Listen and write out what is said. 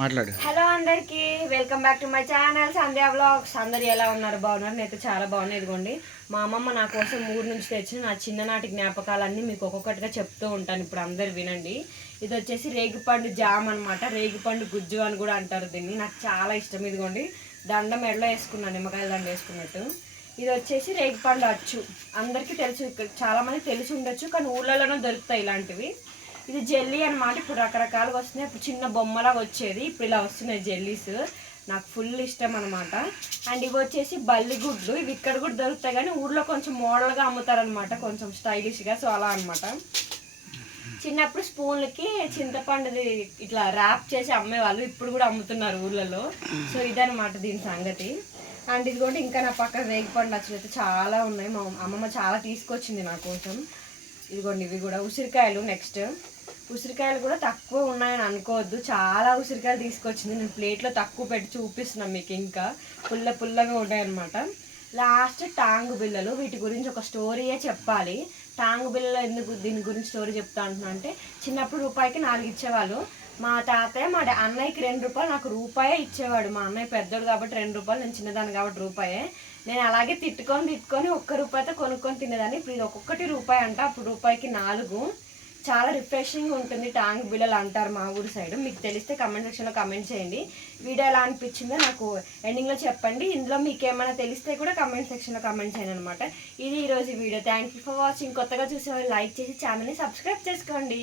మాట్లాడు. హలో అందరికి welcome back to my channel Sandhya blogs అందరు ఎలా ఉన్నారు? బాగున్నారు? నేనైతే చాలా బాగున్నాయి ఇదిగోండి. మా అమ్మమ్మ నా కోసం ఊరు నుంచి తెచ్చిన నా చిన్ననాటి జ్ఞాపకాలన్నీ మీకు ఒక్కొక్కటిగా చెప్తూ ఉంటాను ఇప్పుడు అందరు వినండి. ఇది వచ్చేసి రేగిపండు జామ్ అనమాట రేగిపండు గుజ్జు అని కూడా అంటారు దీన్ని. నాకు చాలా ఇష్టం ఇదిగోండి. దండం ఎడలో వేసుకున్నాను నిమ్మకాయల దండ వేసుకున్నట్టు. ఇది వచ్చేసి రేగిపండు అచ్చు. అందరికీ తెలుసు ఇక్కడ చాలా మంది తెలిసి ఉండొచ్చు కానీ ఊళ్ళలోనే దొరుకుతాయి ఇలాంటివి. ఇది జెల్లీ అన్నమాట. ఇప్పుడు రకరకాలుగా వస్తున్నాయి. ఇప్పుడు చిన్న బొమ్మలాగా వచ్చేది. ఇప్పుడు ఇలా వస్తున్నాయి జెల్లీస్. నాకు ఫుల్ ఇష్టం అనమాట అండ్ ఇవి వచ్చేసి బల్లిగుడ్లు ఇవి ఇక్కడ కూడా దొరుకుతాయి కానీ ఊర్లో కొంచెం మోడల్గా అమ్ముతారనమాట కొంచెం స్టైలిష్గా. సో అలా అనమాట చిన్నప్పుడు స్పూన్లకి చింతపండుది ఇట్లా ర్యాప్ చేసి అమ్మేవాళ్ళు. ఇప్పుడు కూడా అమ్ముతున్నారు ఊర్లలో. సో ఇదనమాట దీని సంగతి. అండ్ ఇది కూడా ఇంకా నా పక్కన రేగిపండు వచ్చినట్టు చాలా ఉన్నాయి. మా అమ్మమ్మ చాలా తీసుకొచ్చింది నా కోసం. ఇదిగోండి ఇవి కూడా. ఉసిరికాయలు నెక్స్ట్. ఉసిరికాయలు కూడా తక్కువ ఉన్నాయని అనుకోవద్దు. చాలా ఉసిరికాయలు తీసుకొచ్చింది. నేను ప్లేట్లో తక్కువ పెట్టి చూపిస్తున్నాను మీకు ఇంకా. పుల్ల పుల్లగా ఉన్నాయన్నమాట లాస్ట్ టాంగు బిళ్ళలు. వీటి గురించి ఒక స్టోరీయే చెప్పాలి. టాంగు బిళ్ళలు ఎందుకు దీని గురించి స్టోరీ చెప్తా అంటున్నా అంటే చిన్నప్పుడు రూపాయికి నాలుగు ఇచ్చేవాళ్ళు. మా తాతయ్య మా అన్నయ్యకి రెండు రూపాయలు నాకు రూపాయే ఇచ్చేవాడు. మా అన్నయ్య పెద్దోడు కాబట్టి రెండు రూపాయలు నేను చిన్నదాన్ని కాబట్టి రూపాయే. నేను అలాగే తిట్టుకొని తిట్టుకొని ఒక్క రూపాయితో కొనుక్కొని తినేదాన్ని. ఇప్పుడు ఇది ఒక్కొక్కటి రూపాయి అంట. అప్పుడు రూపాయికి నాలుగు. చాలా రిఫ్రెషింగ్ ఉంటుంది టాంగ్ బిళ్ళలు అంటారు మా ఊరి సైడ్. మీకు తెలిస్తే కమెంట్ సెక్షన్లో కమెంట్ చేయండి. వీడియో ఎలా అనిపించిందో నాకు ఎండింగ్లో చెప్పండి. ఇందులో మీకు ఏమైనా తెలిస్తే కూడా కమెంట్ సెక్షన్లో కమెంట్ చేయండి అనమాట ఇది ఈరోజు video. Thank you for watching కొత్తగా చూసేవారు లైక్ చేసి ఛానల్ని సబ్స్క్రైబ్ చేసుకోండి.